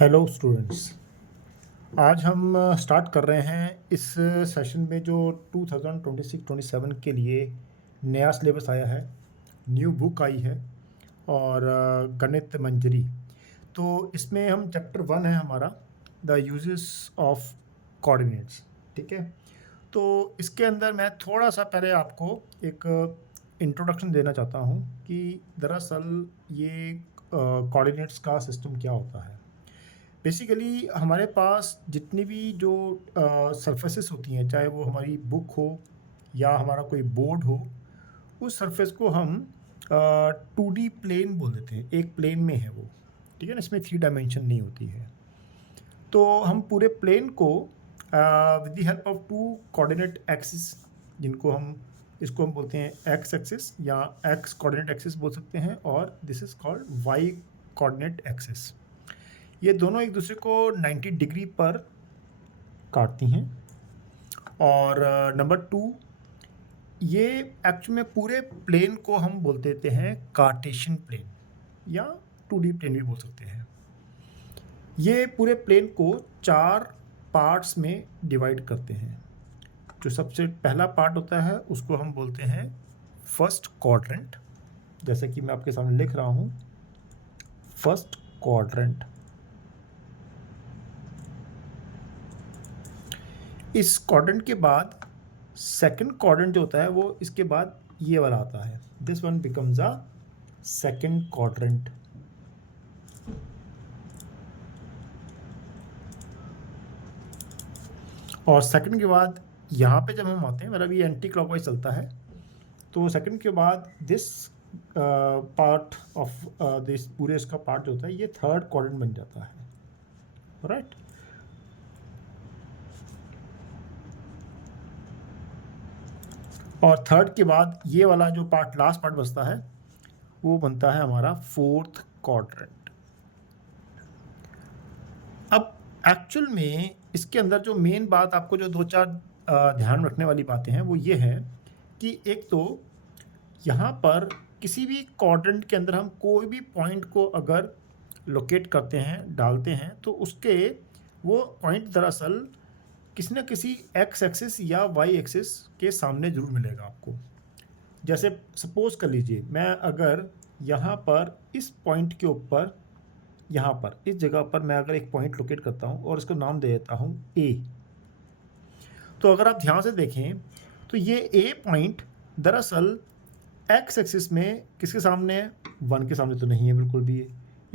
Hello students. आज हम start कर रहे हैं इस सेशन में जो 2026-27 के लिए नया सिलेबस आया है, न्यू बुक आई है और गणित मंजरी। तो इसमें हम चैप्टर 1 है हमारा, द यूजेस ऑफ कोऑर्डिनेट्स। ठीक है, तो इसके अंदर मैं थोड़ा सा पहले आपको एक इंट्रोडक्शन देना चाहता हूँ कि दरअसल ये कोऑर्डिनेट्स का सिस्टम क्या होता है। बेसिकली हमारे पास जितनी भी जो सरफेसेस होती हैं, चाहे वो हमारी बुक हो या हमारा कोई बोर्ड हो, उस सरफेस को हम 2D प्लेन बोल देते हैं। एक प्लेन में है वो, ठीक है ना, इसमें 3 डायमेंशन नहीं होती है। तो हम पूरे प्लेन को with the help of 2 coordinate axis, जिनको हम इसको हम बोलते हैं एक्स एक्सिस या एक्स कोऑर्डिनेट एक्सिस बोल सकते हैं, और this is called Y coordinate axis. ये दोनों एक दूसरे को 90 डिग्री पर काटती हैं। और नंबर 2, ये एक्चुअल में पूरे प्लेन को हम बोल देते हैं कार्टेशियन प्लेन या 2D प्लेन भी बोल सकते हैं। ये पूरे प्लेन को 4 पार्ट्स में डिवाइड करते हैं। जो सबसे पहला पार्ट होता है उसको हम बोलते हैं फर्स्ट क्वाड्रेंट, जैसे कि मैं आपके सामने लिख रहा हूँ, फर्स्ट क्वाड्रेंट। इस क्वाड्रेंट के बाद सेकंड क्वाड्रेंट जो होता है वो इसके बाद ये वाला आता है। This one becomes a second quadrant. और सेकंड के बाद यहाँ पे जब हम आते हैं, मतलब ये एंटी क्लॉकवाइज चलता है, तो सेकंड के बाद दिस पार्ट ऑफ दिस पूरे इसका पार्ट जो होता है ये थर्ड क्वाड्रेंट बन जाता है, राइट। और थर्ड के बाद ये वाला जो पार्ट, लास्ट पार्ट बचता है, वो बनता है हमारा फोर्थ क्वाड्रेंट। अब एक्चुअल में इसके अंदर जो मेन बात, आपको जो 2-4 ध्यान रखने वाली बातें हैं वो ये है कि एक तो यहाँ पर किसी भी क्वाड्रेंट के अंदर हम कोई भी पॉइंट को अगर लोकेट करते हैं, डालते हैं, तो उसके वो पॉइंट दरअसल किसी न किसी एक्स एक्सिस या वाई एक्सिस के सामने ज़रूर मिलेगा आपको। जैसे सपोज कर लीजिए, मैं अगर यहाँ पर इस पॉइंट के ऊपर, यहाँ पर इस जगह पर मैं अगर एक पॉइंट लोकेट करता हूँ और इसको नाम दे देता हूँ ए, तो अगर आप ध्यान से देखें तो ये ए पॉइंट दरअसल एक्स एक्सिस में किसके सामने है? 1 के सामने तो नहीं है बिल्कुल भी,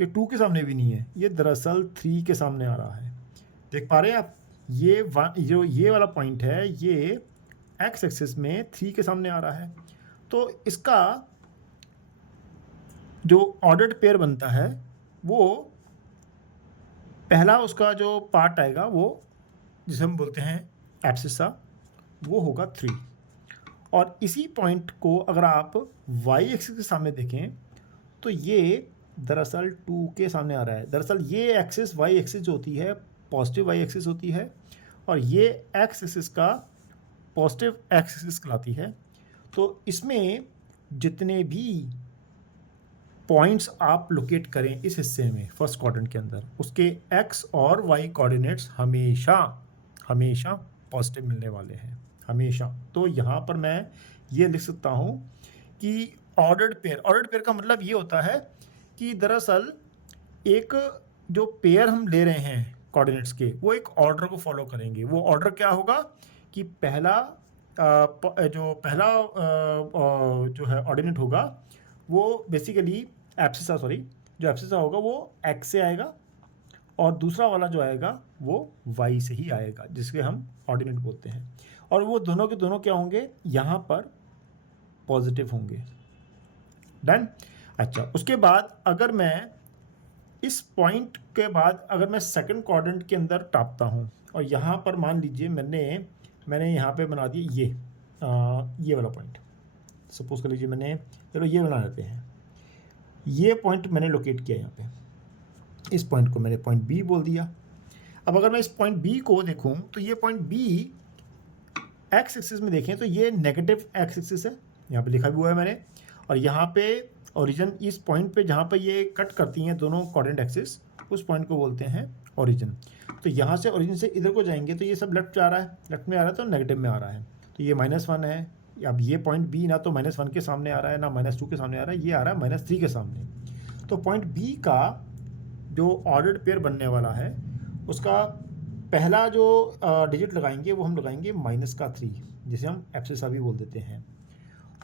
ये 2 के सामने भी नहीं है, ये दरअसल 3 के सामने आ रहा है। देख पा रहे हैं आप? ये जो ये वाला पॉइंट है ये एक्स एक्सिस में 3 के सामने आ रहा है। तो इसका जो ऑर्डर्ड पेयर बनता है वो पहला उसका जो पार्ट आएगा वो जिसे हम बोलते हैं एब्सिसा, वो होगा 3। और इसी पॉइंट को अगर आप वाई एक्सिस के सामने देखें तो ये दरअसल 2 के सामने आ रहा है। दरअसल ये एक्सिस वाई एक्सिस जो होती है पॉजिटिव वाई एक्सिस होती है, और ये एक्स एक्सिस का पॉजिटिव एक्स एक्सिस कहलाती है। तो इसमें जितने भी पॉइंट्स आप लोकेट करें इस हिस्से में फर्स्ट क्वाड्रेंट के अंदर, उसके एक्स और वाई कोऑर्डिनेट्स हमेशा हमेशा पॉजिटिव मिलने वाले हैं, हमेशा। तो यहाँ पर मैं ये लिख सकता हूँ कि ऑर्डर्ड पेयर का मतलब ये होता है कि दरअसल एक जो पेयर हम ले रहे हैं कोऑर्डिनेट्स के, वो एक ऑर्डर को फॉलो करेंगे। वो ऑर्डर क्या होगा कि पहला जो है ऑर्डिनेट होगा वो बेसिकली एब्सिसा, जो एब्सिसा होगा वो एक्स से आएगा, और दूसरा वाला जो आएगा वो वाई से ही आएगा, जिसके हम ऑर्डिनेट बोलते हैं। और वो दोनों के दोनों क्या होंगे? यहाँ पर पॉजिटिव होंगे। डन। अच्छा, उसके बाद अगर मैं इस पॉइंट के बाद अगर मैं सेकंड क्वाड्रेंट के अंदर टापता हूँ, और यहाँ पर मान लीजिए मैंने यहाँ पे बना दिया ये वाला पॉइंट, सपोज कर लीजिए मैंने, चलो ये बना लेते हैं, ये पॉइंट मैंने लोकेट किया यहाँ पे, इस पॉइंट को मैंने पॉइंट बी बोल दिया। अब अगर मैं इस पॉइंट बी को देखूँ तो ये पॉइंट बी एक्स एक्सिस में देखें तो ये नेगेटिव एक्स एक्सिस है, यहाँ पे लिखा भी हुआ है मैंने, और यहाँ पे ओरिजिन इस पॉइंट पे जहाँ पे ये कट करती हैं दोनों कोऑर्डिनेट एक्सिस, उस पॉइंट को बोलते हैं ओरिजिन। तो यहाँ से ओरिजिन से इधर को जाएंगे तो ये सब लेफ्ट आ रहा है, लेफ्ट में आ रहा है तो नेगेटिव में आ रहा है। तो ये -1 है। अब ये पॉइंट बी ना तो -1 के सामने आ रहा है ना -2 के सामने आ रहा है, ये आ रहा है -3 के सामने। तो पॉइंट बी का जो ऑर्डर्ड पेयर बनने वाला है उसका पहला जो डिजिट लगाएंगे वो हम लगाएंगे -3, जिसे हम एब्सिसा भी बोल देते हैं।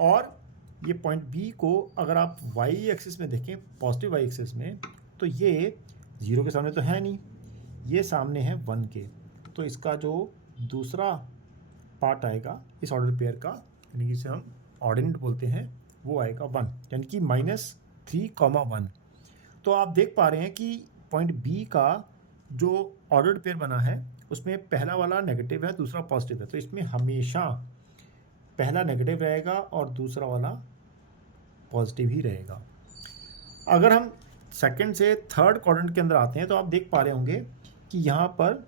और ये पॉइंट बी को अगर आप वाई एक्सिस में देखें, पॉजिटिव वाई एक्सिस में, तो ये 0 के सामने तो है नहीं, ये सामने है 1 के। तो इसका जो दूसरा पार्ट आएगा इस ऑर्डर पेयर का, यानी कि इसे हम ऑर्डिनेट बोलते हैं, वो आएगा 1, यानी कि -3, 1। तो आप देख पा रहे हैं कि पॉइंट बी का जो ऑर्डर्ड पेयर बना है उसमें पहला वाला नेगेटिव है, दूसरा पॉजिटिव है। तो इसमें हमेशा पहला नेगेटिव रहेगा और दूसरा वाला पॉजिटिव ही रहेगा। अगर हम सेकंड से थर्ड क्वाड्रेंट के अंदर आते हैं तो आप देख पा रहे होंगे कि यहाँ पर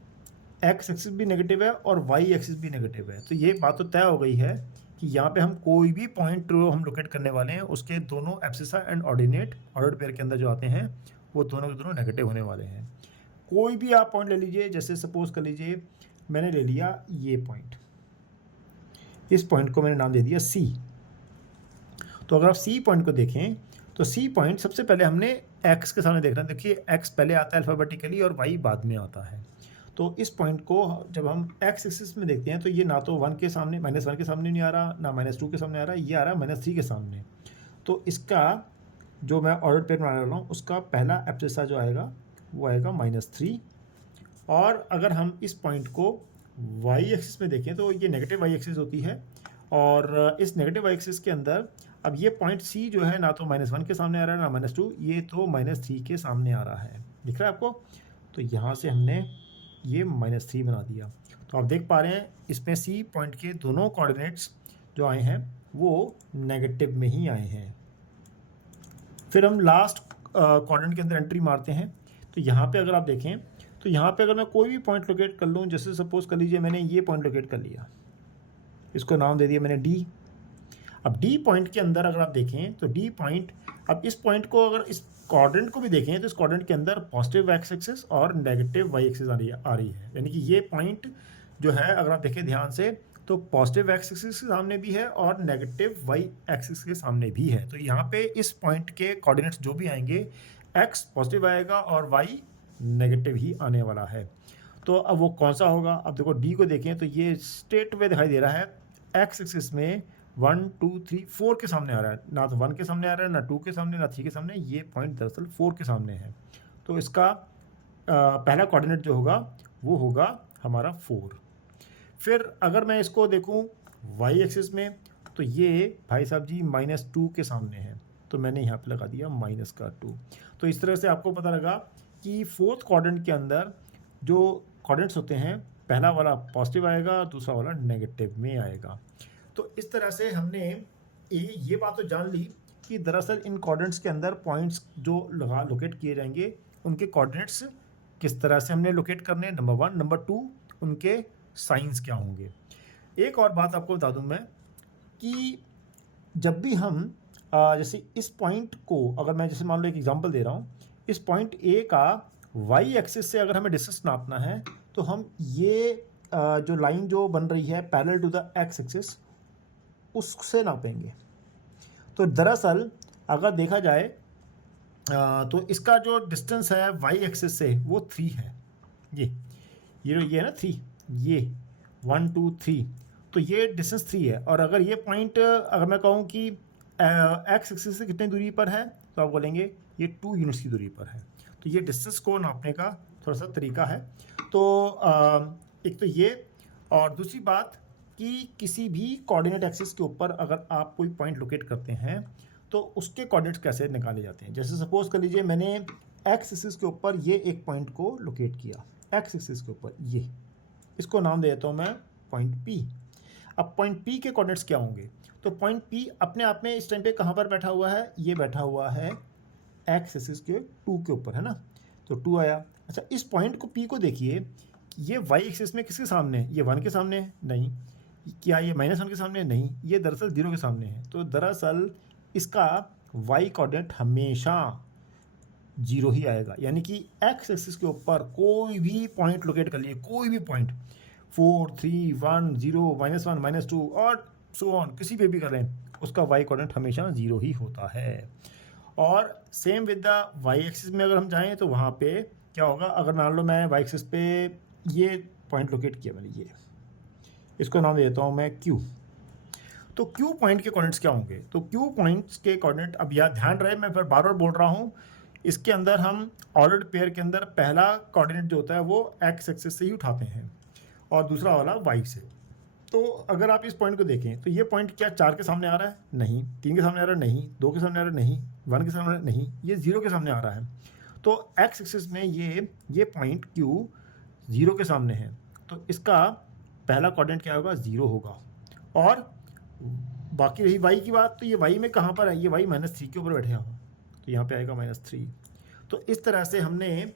एक्स एक्सिस भी नेगेटिव है और वाई एक्सिस भी नेगेटिव है। तो ये बात तो तय हो गई है कि यहाँ पे हम कोई भी पॉइंट हम लोकेट करने वाले हैं उसके दोनों abscissa and ordinate ordered pair के अंदर जो आते हैं वो दोनों के दोनों नेगेटिव होने वाले हैं। कोई भी आप पॉइंट ले लीजिए, जैसे सपोज कर लीजिए मैंने ले लिया ये पॉइंट, इस पॉइंट को मैंने नाम दे दिया सी। तो अगर आप सी पॉइंट को देखें तो सी पॉइंट सबसे पहले हमने एक्स के सामने देखना। देखिए एक्स पहले आता है अल्फ़ाबेटिकली और वाई बाद में आता है। तो इस पॉइंट को जब हम एक्स एक्सिस में देखते हैं तो ये ना तो 1 के सामने -1 के सामने नहीं आ रहा, ना -2 के सामने आ रहा, ये आ रहा है -3 के सामने। तो इसका जो मैं ऑर्डर पेयर बना रहा हूँ उसका पहला एब्सिसा जो आएगा वो आएगा -3। और अगर हम इस पॉइंट को वाई एक्सिस में देखें तो ये नेगेटिव वाई एक्सिस होती है, और इस नेगेटिव वाई एक्सिस के अंदर अब ये पॉइंट सी जो है ना तो -1 के सामने आ रहा है ना -2, ये तो -3 के सामने आ रहा है। दिख रहा है आपको? तो यहाँ से हमने ये -3 बना दिया। तो आप देख पा रहे हैं इसमें सी पॉइंट के दोनों कोऑर्डिनेट्स जो आए हैं वो नेगेटिव में ही आए हैं। फिर हम लास्ट कोऑर्डिनेट के अंदर एंट्री मारते हैं। तो यहाँ पे अगर आप देखें तो यहाँ पे अगर मैं कोई भी पॉइंट लोकेट कर लूँ, जैसे सपोज कर लीजिए मैंने ये पॉइंट लोकेट कर लिया, इसको नाम दे दिया मैंने डी। अब डी पॉइंट के अंदर अगर आप देखें तो डी पॉइंट, अब इस पॉइंट को अगर इस क्वाड्रेंट को भी देखें तो इस क्वाड्रेंट के अंदर पॉजिटिव एक्स एक्सिस और नेगेटिव वाई एक्सिस आ रही है। यानी कि ये पॉइंट जो है अगर आप देखें ध्यान से तो पॉजिटिव एक्स एक्सिस के सामने भी है और नेगेटिव वाई एक्सिस के सामने भी है। तो यहाँ पे इस पॉइंट के कोऑर्डिनेट्स जो भी आएंगे, एक्स पॉजिटिव आएगा और वाई नेगेटिव ही आने वाला है। तो अब वो कौन सा होगा? अब देखो डी को देखें तो ये स्ट्रेट वे दिखाई दे रहा है, एक्स एक्सिस में 1 2 3 4 के सामने आ रहा है, ना तो 1 के सामने आ रहा है, ना 2 के सामने, ना 3 के सामने। ये पॉइंट दरअसल 4 के सामने है। तो इसका पहला कोऑर्डिनेट जो होगा वो होगा हमारा 4। फिर अगर मैं इसको देखूं वाई एक्सिस में तो ये भाई साहब जी -2 के सामने है, तो मैंने यहाँ पे लगा दिया -2। तो इस तरह से आपको पता लगा कि फोर्थ क्वाड्रेंट के अंदर जो कोऑर्डिनेट्स होते हैं, पहला वाला पॉजिटिव आएगा, दूसरा वाला नेगेटिव में आएगा। तो इस तरह से हमने ये बात तो जान ली कि दरअसल इन कोऑर्डिनेट्स के अंदर पॉइंट्स जो लोकेट किए जाएंगे उनके कोऑर्डिनेट्स किस तरह से हमने लोकेट करने, नंबर 1। नंबर 2, उनके साइंस क्या होंगे। एक और बात आपको बता दूं मैं कि जब भी हम जैसे इस पॉइंट को, अगर मैं जैसे मान लो एक एग्जांपल दे रहा हूँ, इस पॉइंट ए का वाई एक्सिस से अगर हमें डिस्टेंस नापना है तो हम ये जो लाइन जो बन रही है parallel to the X axis उससे नापेंगे। तो दरअसल अगर देखा जाए तो इसका जो डिस्टेंस है वाई एक्सिस से वो 3 है। ये है ना 3, ये 1 2 3, तो ये डिस्टेंस 3 है। और अगर ये पॉइंट अगर मैं कहूँ कि एक्स एक्सिस से कितनी दूरी पर है तो आप बोलेंगे ये 2 यूनिट्स की दूरी पर है। तो ये डिस्टेंस को नापने का थोड़ा सा तरीका है। तो एक तो ये, और दूसरी बात कि किसी भी कोऑर्डिनेट एक्सिस के ऊपर अगर आप कोई पॉइंट लोकेट करते हैं तो उसके कोऑर्डिनेट्स कैसे निकाले जाते हैं। जैसे सपोज कर लीजिए मैंने एक्स एक्सिस के ऊपर ये एक पॉइंट को लोकेट किया, एक्स एक्सिस के ऊपर ये, इसको नाम दे देता हूँ मैं पॉइंट पी। अब पॉइंट पी के कोऑर्डिनेट्स क्या होंगे? तो पॉइंट पी अपने आप में इस टाइम पे कहाँ पर बैठा हुआ है? ये बैठा हुआ है एक्स एक्सिस के 2 के ऊपर, है ना। तो 2 आया। अच्छा, इस पॉइंट को पी को देखिए, ये वाई एक्सिस में किसके सामने है? ये 1 के सामने है? नहीं। क्या ये -1 के सामने? नहीं, ये दरअसल 0 के सामने है। तो दरअसल इसका वाई कोऑर्डिनेट हमेशा जीरो ही आएगा। यानी कि एक्स एक्सिस के ऊपर कोई भी पॉइंट लोकेट कर लिए, कोई भी पॉइंट 4, 3, 1, 0, -1, -2 और सो ऑन, किसी पे भी कर लें, उसका वाई कोऑर्डिनेट हमेशा जीरो ही होता है। और same with the Y axis में अगर हम जाएँ तो वहाँ पे क्या होगा, अगर मान लो मैं वाई एक्सिस पे ये पॉइंट लोकेट किया मैंने, ये इसको नाम दे देता हूँ मैं क्यू। तो क्यू पॉइंट के कोऑर्डिनेट्स क्या होंगे, तो क्यू पॉइंट्स के कोऑर्डिनेट, अब यार ध्यान रहे मैं फिर बार बार बोल रहा हूँ, इसके अंदर हम ऑर्डर्ड पेयर के अंदर पहला कोऑर्डिनेट जो होता है वो एक्स एक्सिस से ही उठाते हैं और दूसरा वाला वाई से। तो अगर आप इस पॉइंट को देखें तो ये पॉइंट क्या 4 के सामने आ रहा है, नहीं। 3 के सामने आ रहा है, नहीं। 2 के सामने आ रहा है, नहीं। 1 के सामने आ रहा है, नहीं। ये 0 के सामने आ रहा है। तो एक्स एक्सिस में ये पॉइंट क्यू 0 के सामने है, तो इसका पहला कोऑर्डिनेट क्या होगा, 0 होगा। और बाकी रही वाई की बात, तो ये वाई में कहाँ पर है, ये वाई -3 के ऊपर बैठे हो, तो यहाँ पे आएगा -3। तो इस तरह से हमने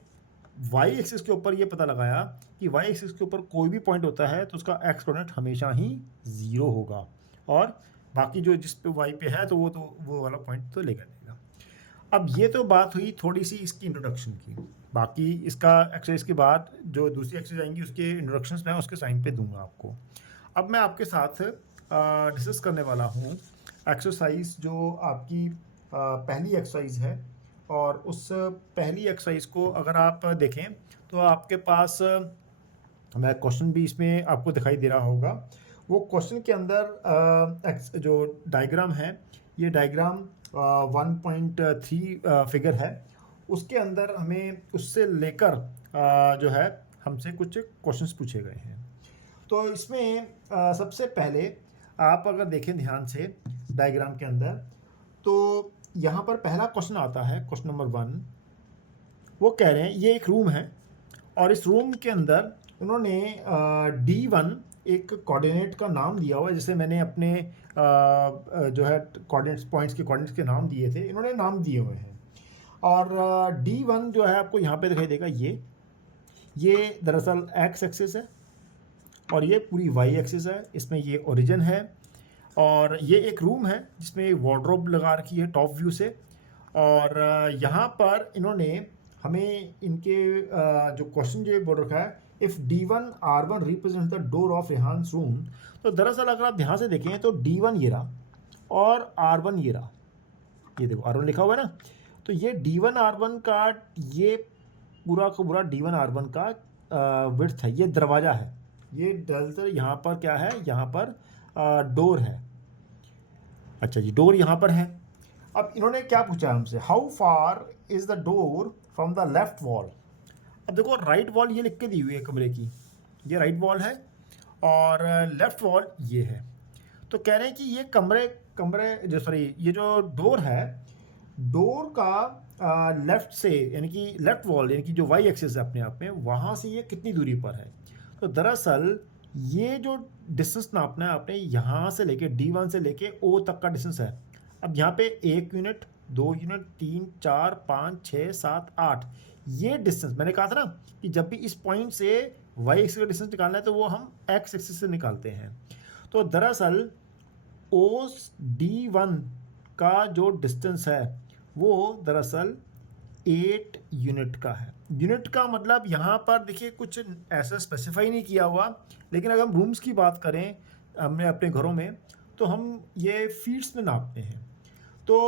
वाई एक्सिस के ऊपर ये पता लगाया कि वाई एक्सिस के ऊपर कोई भी पॉइंट होता है तो उसका एक्स कोऑर्डिनेट हमेशा ही 0 होगा, और बाकी जो जिस पे वाई पे है तो वो वाला पॉइंट तो लेगा लेगा। अब ये तो बात हुई थोड़ी सी इसकी इंट्रोडक्शन की, बाकी इसका एक्सरसाइज के बाद जो दूसरी एक्सरसाइज आएंगी उसके इंट्रोडक्शंस मैं उसके साइन पे दूंगा आपको। अब मैं आपके साथ डिस्कस करने वाला हूँ एक्सरसाइज जो आपकी पहली एक्सरसाइज है, और उस पहली एक्सरसाइज को अगर आप देखें तो आपके पास मैं क्वेश्चन भी इसमें आपको दिखाई दे रहा होगा। वो क्वेश्चन के अंदर जो डायग्राम है, ये डायग्राम 1.3 फिगर है, उसके अंदर हमें उससे लेकर जो है हमसे कुछ क्वेश्चंस पूछे गए हैं। तो इसमें सबसे पहले आप अगर देखें ध्यान से डायग्राम के अंदर, तो यहाँ पर पहला क्वेश्चन आता है, क्वेश्चन नंबर 1। वो कह रहे हैं ये एक रूम है और इस रूम के अंदर उन्होंने D1 एक कोऑर्डिनेट का नाम दिया हुआ है, जैसे मैंने अपने जो है कोऑर्डिनेट्स पॉइंट्स के कोऑर्डिनेट्स के नाम दिए थे, इन्होंने नाम दिए हुए हैं। और D1 जो है आपको यहाँ पे दिखाई देगा, ये दरअसल एक्स एक्सिस है और ये पूरी वाई एक्सिस है, इसमें ये ओरिजिन है, और ये एक रूम है जिसमें वार्डरोब लगा रखी है टॉप व्यू से। और यहाँ पर इन्होंने हमें इनके जो क्वेश्चन जो बोल रखा है, if D1 R1 represent the door of Rehan's room, तो दरअसल अगर आप ध्यान से देखें तो D1 ये रहा और R1 ये रहा, ये देखो R1 लिखा हुआ है ना, तो ये D1 R1 का ये पूरा का पूरा D1 R1 का विड्थ है, ये दरवाज़ा है, ये दरअसल यहाँ पर क्या है, यहाँ पर डोर है। अच्छा जी, डोर यहाँ पर है। अब इन्होंने क्या पूछा हमसे, how far is the door from the left wall. अब देखो राइट वॉल ये लिख के दी हुई है कमरे की, ये राइट वॉल है और लेफ्ट वॉल ये है। तो कह रहे हैं कि ये कमरे जो सॉरी ये जो डोर है, डोर का लेफ्ट से यानी कि लेफ्ट वॉल यानी कि जो वाई एक्सिस है अपने आप में, वहाँ से ये कितनी दूरी पर है। तो दरअसल ये जो डिस्टेंस नापना है आपने, यहाँ से लेके D1 से लेके O तक का डिस्टेंस है। अब यहाँ पे 1 यूनिट, 2 यूनिट, 3, 4, 5, 6, 7, 8, ये डिस्टेंस मैंने कहा था ना कि जब भी इस पॉइंट से वाई एक्सिस का डिस्टेंस निकालना है तो वो हम एक्स एक्सिस से निकालते हैं। तो दरअसल OD1 का जो डिस्टेंस है वो दरअसल 8 यूनिट का है। यूनिट का मतलब यहाँ पर देखिए कुछ ऐसा स्पेसिफाई नहीं किया हुआ, लेकिन अगर हम रूम्स की बात करें हमने अपने घरों में, तो हम ये फीट्स में नापते हैं। तो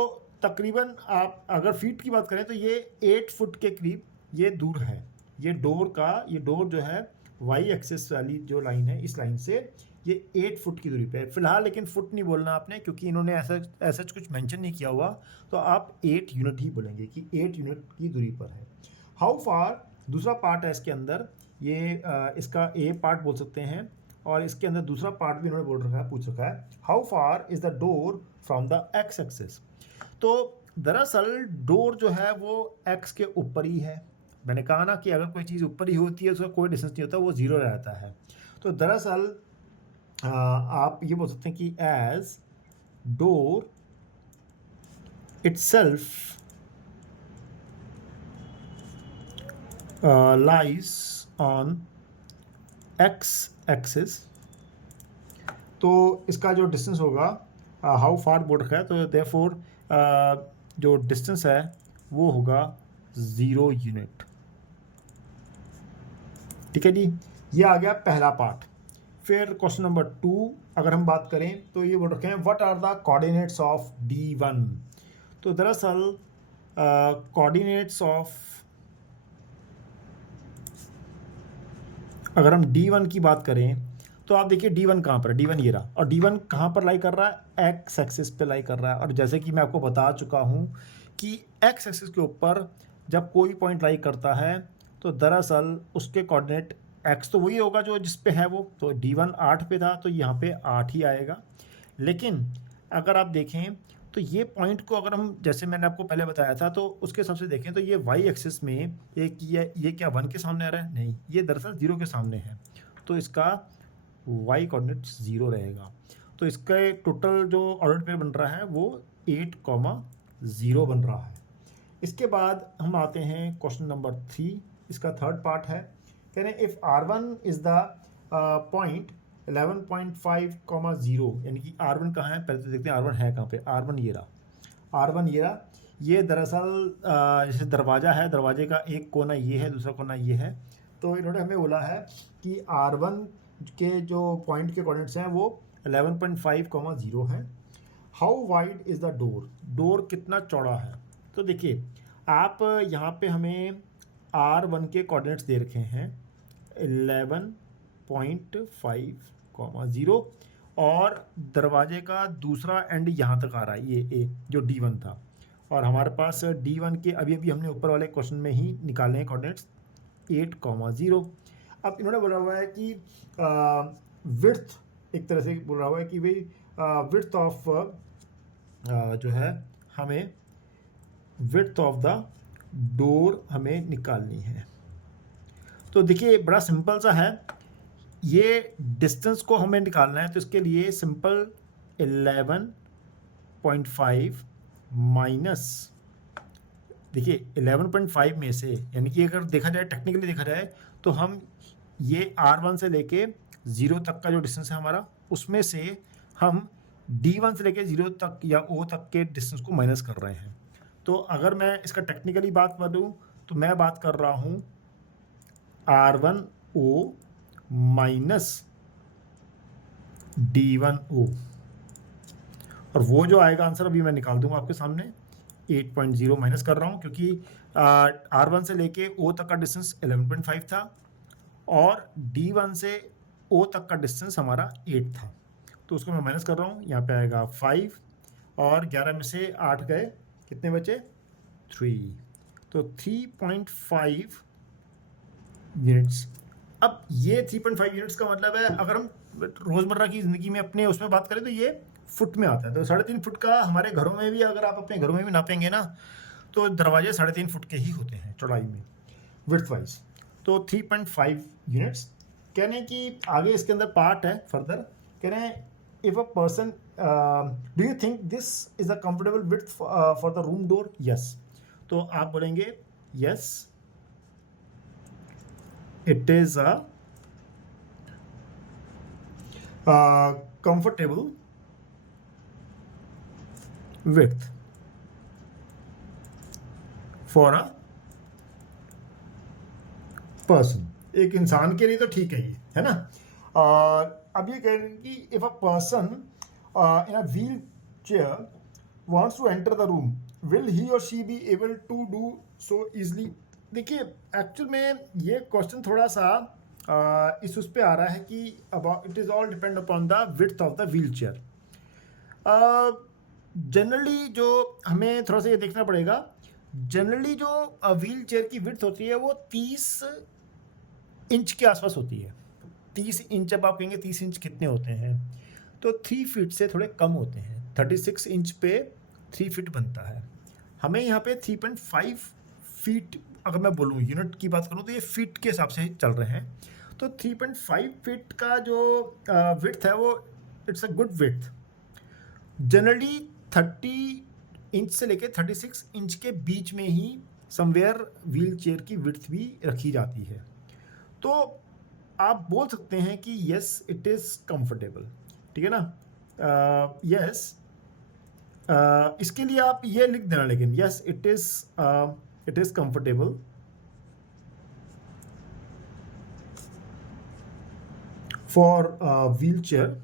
तकरीबन आप अगर फीट की बात करें तो ये 8 फुट के करीब ये दूर है। ये डोर जो है वाई एक्सिस वाली जो लाइन है, इस लाइन से ये 8 फुट की दूरी पे है फिलहाल, लेकिन फुट नहीं बोलना आपने क्योंकि इन्होंने ऐसा कुछ मेंशन नहीं किया हुआ, तो आप 8 यूनिट ही बोलेंगे कि 8 यूनिट की दूरी पर है। हाउ फार दूसरा पार्ट है इसके अंदर, ये इसका ए पार्ट बोल सकते हैं, और इसके अंदर दूसरा पार्ट भी इन्होंने बोल रखा है, पूछ रखा है, how far is the door from the X axis. तो दरअसल डोर जो है वो एक्स के ऊपर ही है। मैंने कहा ना कि अगर कोई चीज़ ऊपर ही होती है उसका कोई डिस्टेंस नहीं होता, वो 0 रहता है। तो दरअसल आप ये बोल सकते हैं कि as door itself lies on x axis, तो इसका जो डिस्टेंस होगा हाउ फार बोल रखा है, तो देयरफॉर जो डिस्टेंस है वो होगा 0 यूनिट। ठीक है जी, ये आ गया पहला पार्ट। फिर क्वेश्चन नंबर 2 अगर हम बात करें तो ये बोल रखे हैं what are the coordinates of D1। तो दरअसल कोऑर्डिनेट्स ऑफ, अगर हम D1 की बात करें तो आप देखिए D1 कहाँ पर है, D1 ये रहा, और D1 कहाँ पर लाई कर रहा है, एक्स एक्सिस पे लाई कर रहा है। और जैसे कि मैं आपको बता चुका हूँ कि एक्स एक्सिस के ऊपर जब कोई पॉइंट लाई करता है तो दरअसल उसके कोऑर्डिनेट एक्स तो वही होगा जो जिस पे है वो, तो D1 8 पे था तो यहाँ पे 8 ही आएगा। लेकिन अगर आप देखें तो ये पॉइंट को अगर हम, जैसे मैंने आपको पहले बताया था, तो उसके हिसाब से देखें तो ये वाई एक्सिस में एक ये क्या 1 के सामने आ रहा है, नहीं, ये दरअसल 0 के सामने है, तो इसका वाई कोऑर्डिनेट 0 रहेगा। तो इसका टोटल जो ऑर्डर पेयर बन रहा है वो 8,0 बन रहा है। इसके बाद हम आते हैं क्वेश्चन नंबर 3, इसका थर्ड पार्ट है। कह रहे हैं if R1 is the point 11.5, यानी कि R1 कहाँ है, पहले तो देखते हैं R1 है कहाँ पे। R1 ये रहा, R1 ये रहा। ये दरअसल जैसे दरवाज़ा है, दरवाजे का एक कोना ये है, दूसरा कोना ये है। तो इन्होंने हमें बोला है कि R1 के जो पॉइंट के कोऑर्डिनेट्स हैं वो 11.5, हैं। How wide is the door, door कितना चौड़ा है। तो देखिए आप यहाँ पे हमें R1 के कोऑर्डिनेट्स दे रखे हैं 11.5, और दरवाजे का दूसरा एंड यहाँ तक आ रहा है, ये ए जो D1 था। और हमारे पास D1 के अभी अभी हमने ऊपर वाले क्वेश्चन में ही निकाले हैं कोऑर्डिनेट्स 8,0। अब इन्होंने बोला हुआ है कि विड्थ, एक तरह से बोल रहा हुआ है कि भाई विड्थ ऑफ जो है हमें विड्थ ऑफ द डोर हमें निकालनी है। तो देखिए बड़ा सिंपल सा है, ये डिस्टेंस को हमें निकालना है, तो इसके लिए सिंपल 11.5 माइनस, देखिए 11.5 में से, यानी कि अगर देखा जाए टेक्निकली देखा जाए तो हम ये R1 से लेके 0 तक का जो डिस्टेंस है हमारा, उसमें से हम D1 से लेके 0 तक या O तक के डिस्टेंस को माइनस कर रहे हैं। तो अगर मैं इसका टेक्निकली बात करूँ तो मैं बात कर रहा हूँ R1O माइनस D1O, और वो जो आएगा आंसर अभी मैं निकाल दूंगा आपके सामने। 8.0 माइनस कर रहा हूँ क्योंकि R1 से लेके O तक का डिस्टेंस 11.5 था और D1 से O तक का डिस्टेंस हमारा 8 था, तो उसको मैं माइनस कर रहा हूँ। यहाँ पे आएगा 5 और 11 में से 8 गए, कितने बचे 3, तो 3.5 यूनिट्स। अब ये 3.5 यूनिट्स का मतलब है अगर हम रोज़मर्रा की ज़िंदगी में अपने उसमें बात करें तो ये फुट में आता है। तो 3.5 फुट का हमारे घरों में भी, अगर आप अपने घरों में भी नापेंगे ना, तो दरवाजे 3.5 फुट के ही होते हैं चौड़ाई में, विड्थ वाइज। तो 3.5 यूनिट्स। कह रहे हैं कि आगे इसके अंदर पार्ट है फर्दर, कह रहे हैं if a person do you think this is a comfortable width for the room door, yes. तो आप बोलेंगे yes it is a comfortable width for a person, एक इंसान के लिए तो ठीक है ये, है ना। अब ये कह रहे हैं कि if a person in a wheel chair wants to enter the room, will he or she be able to do so easily। देखिए एक्चुअल में ये क्वेश्चन थोड़ा सा इस उस पे आ रहा है कि about it is all depend upon the width of the wheel chair. Generally जो हमें थोड़ा सा ये देखना पड़ेगा, जनरली जो व्हील चेयर की विड्थ होती है वो 30 इंच के आसपास होती है। 30 इंच, जब आप कहेंगे 30 इंच कितने होते हैं, तो 3 फीट से थोड़े कम होते हैं। 36 इंच पे 3 फीट बनता है। हमें यहाँ पे 3.5 फीट, अगर मैं बोलूँ यूनिट की बात करूँ तो ये फीट के हिसाब से चल रहे हैं। तो 3.5 फीट का जो विड्थ है वो it's a good width. Generally 30 inch से लेके 36 इंच के बीच में ही समवेयर व्हील चेयर की विड्थ भी रखी जाती है। तो आप बोल सकते हैं कि यस इट इज़ कंफर्टेबल, ठीक है ना। यस इसके लिए आप ये लिख देना, लेकिन yes it is it is comfortable for a wheelchair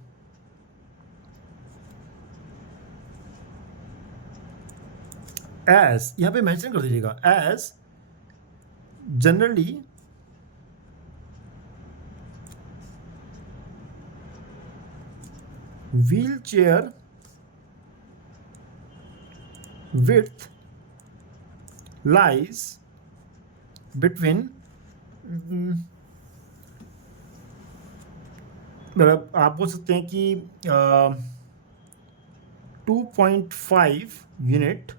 as, यहाँ पे मेंशन कर दीजिएगा, as generally wheelchair width lies between मतलब आप बोल सकते हैं कि 2.5 यूनिट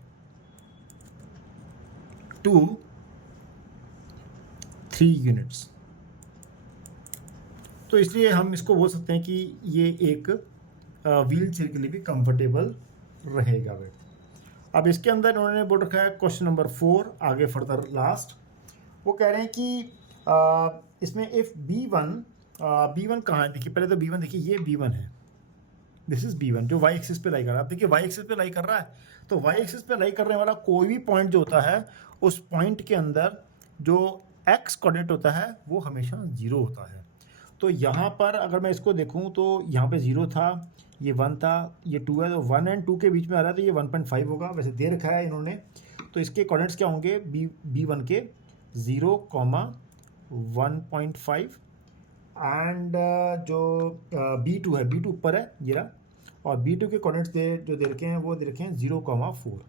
टू 3 यूनिट्स। तो इसलिए हम इसको बोल सकते हैं कि ये एक व्हील चेयर के लिए भी कंफर्टेबल रहेगा। वे अब इसके अंदर उन्होंने बोल रखा है क्वेश्चन नंबर 4 आगे फर्दर लास्ट, वो कह रहे हैं कि इसमें इफ़ B1 कहाँ है, देखिए पहले तो B1 देखिए, ये B1 है, दिस इज B1 जो वाई एक्सिस पे लाई कर रहा है। आप देखिए वाई एक्सिस पे लाई कर रहा है, तो वाई एक्सिस पे लाई करने वाला कोई भी पॉइंट जो होता है उस पॉइंट के अंदर जो एक्स कोऑर्डिनेट होता है वो हमेशा 0 होता है। तो यहाँ पर अगर मैं इसको देखूँ तो यहाँ पे 0 था, ये 1 था, ये 2 है, तो 1 और 2 के बीच में आ रहा है, तो ये 1.5 होगा। वैसे दे रखा है इन्होंने, तो इसके कोऑर्डिनेट्स क्या होंगे, B1 के 0, 1.5 एंड जो B2 है, B2 ऊपर है ये रहा, और B2 के कोऑर्डिनेट्स जो दे रखे हैं वो दे रखे हैं 0,4।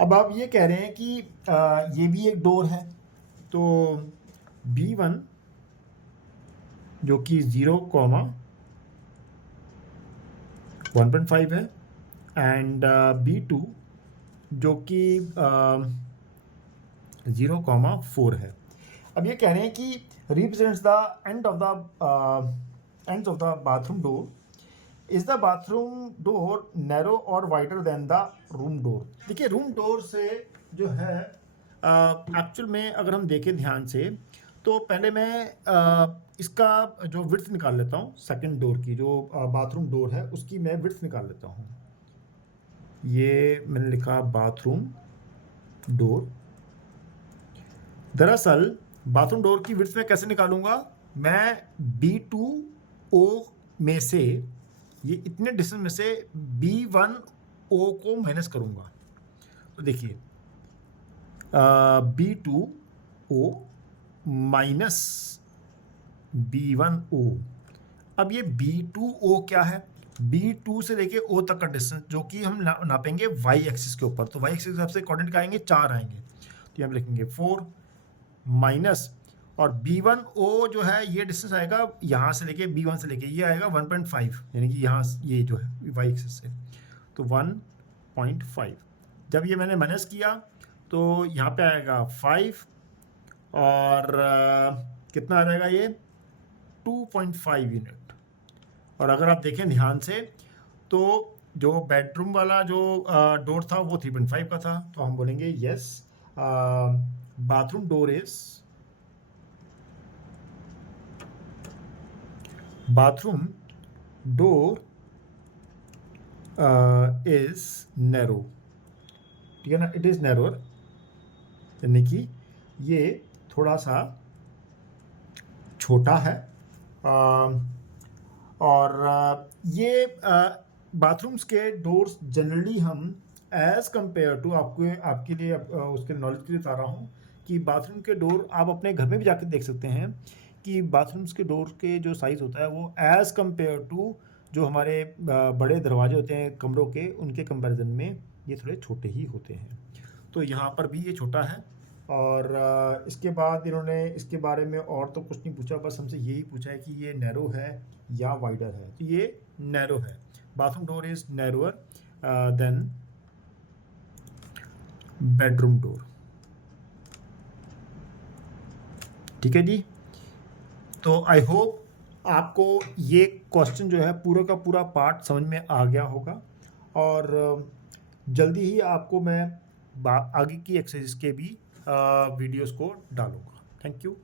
अब आप ये कह रहे हैं कि ये भी एक डोर है, तो B1 जो कि 0,1.5 है एंड B2 जो कि 0,4 है। अब ये कह रहे हैं कि represents the ends of the bathroom door. Is the bathroom door narrow or wider than the room door? देखिए रूम डोर से जो है एक्चुअल में अगर हम देखें ध्यान से, तो पहले मैं इसका जो विड्थ निकाल लेता हूँ, सेकंड डोर की जो बाथरूम डोर है उसकी मैं विड्थ निकाल लेता हूँ। ये मैंने लिखा बाथरूम डोर। दरअसल बाथरूम डोर की विड्थ में कैसे निकालूंगा, मैं B2O में से, ये इतने डिस्टेंस में से B1O को माइनस करूंगा। तो देखिए B2O माइनस B1O। अब ये B2O क्या है, B2 से लेके O तक का डिस्टेंस जो कि हम नापेंगे y एक्सिस के ऊपर। तो y एक्सिस के हिसाब से कोऑर्डिनेट आएंगे 4 आएंगे, तो यहाँ लिखेंगे 4 माइनस, और B1O जो है ये डिस्टेंस आएगा यहाँ से लेके B1 से लेके, ये आएगा 1.5, यानी कि यहाँ ये जो है y एक्सिस से, तो 1.5। जब ये मैंने माइनस किया तो यहाँ पे आएगा 5 और कितना आ जाएगा ये 2.5 यूनिट। और अगर आप देखें ध्यान से तो जो बेडरूम वाला जो डोर था वो 3.5 का था, तो हम बोलेंगे yes bathroom door is narrow, ठीक है ना, इट इज नैरोर, यानी कि ये थोड़ा सा छोटा है। और ये बाथरूम्स के डोर्स जनरली हम एज़ कंपेयर टू, आपके लिए उसके नॉलेज के लिए बता रहा हूँ कि बाथरूम के डोर आप अपने घर में भी जाकर देख सकते हैं कि बाथरूम्स के डोर के जो साइज़ होता है वो एज़ कंपेयर टू जो हमारे बड़े दरवाजे होते हैं कमरों के, उनके कंपैरिजन में ये थोड़े छोटे ही होते हैं। तो यहाँ पर भी ये छोटा है। और इसके बाद इन्होंने इसके बारे में और तो कुछ नहीं पूछा, बस हमसे यही पूछा है कि ये नैरो है या वाइडर है। तो ये नैरो है, bathroom door is narrower than bedroom door. ठीक है जी, तो आई होप आपको ये क्वेश्चन जो है पूरा का पूरा पार्ट समझ में आ गया होगा, और जल्दी ही आपको मैं आगे की एक्सरसाइज के भी वीडियोस को डालूंगा। Thank you.